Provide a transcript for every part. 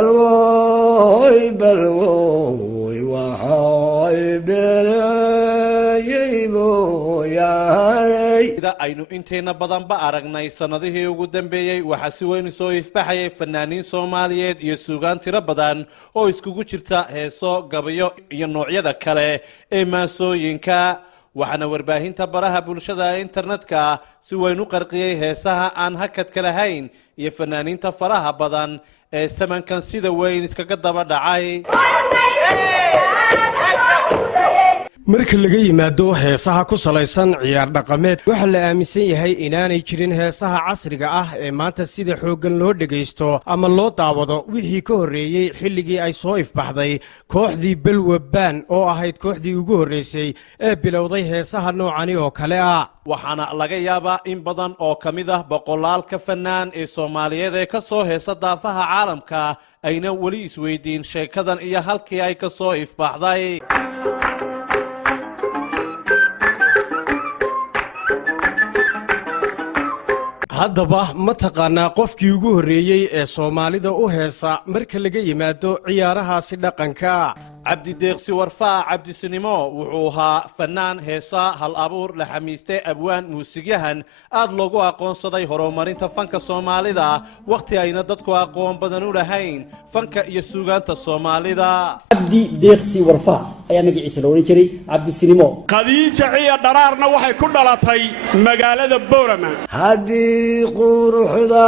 بلوي بلوي وحاي بلاي sida aynu inteena badan ba aragnay sanadihii ugu dambeeyay waxa si weyn soo ifbaxayay fanaaniin Soomaaliyeed iyo suugaan tiro badan oo iskugu jirta heeso gabayo iyo noocyada kale ee maasooyinka waxana warbaahinta baraha bulshada internetka si weyn u qarqiyay heesaha aan hakad ka lahayn iyo fanaaniinta faraha badan ee samankan sida weyn iskaga daba dhacay marka laga yimaado heesaha ku salaysan ciyaar dhaqameed waxa la aaminsan yahay inaanay jirin heesaha casriga ah ee maanta sida xoogan loo dhageysto ama loo daawado wixii ka horeeyay xilligii ay soo ifbaxday kooxdii Balwa Band oo ahayd kooxdii ugu horeysay ee bilowday heesaha noocani oo kale ah waxaana laga yaabaa in badan oo kamid ah boqolaal ka fanaan ee Soomaaliyeed ee ka soo heesa daafaha caalamka ayna wali isweydiin sheekadan iyo halkii ay ka soo ifbaxday haddaba ma taqaanaa qofkii ugu horeeyay ee Soomaalida u heesa marka laga yimaado ciyaarahaasi dhaqanka Cabdi Deeqsi Warfaa Cabdi Sinimo wuxuu ahaa fanaan heesa hal abuur la xamiistay abwaan muusigyahan aad loogu aqoonsaday horumarinta fanka Soomaalida waqti ayna dadku aqoon badan u lahayn fanka iyo suugaanta Soomaalida Cabdi Deeqsi Warfaa ayaa magaciisa loo jiray Cabdi Sinimo qadiija ciya dharaarna waxay ku dhalatay magaalada Boorama haddii quruxda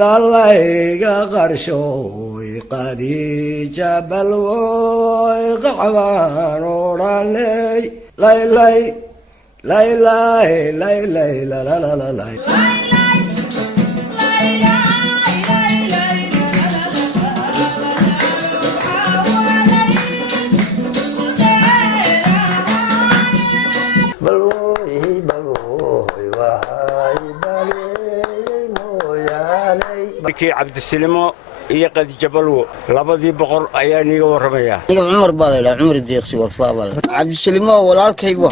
dallayga qarshoy qadiija balwoy qacbaan odhanay laylay laylay laylay lalalay عبد السلام iyo qadiija balwo labadii boqor ayaa niga waramaya aniga Umar baa la Umar Deeqsi Warfaa Cabdi Salimo walaalkaygu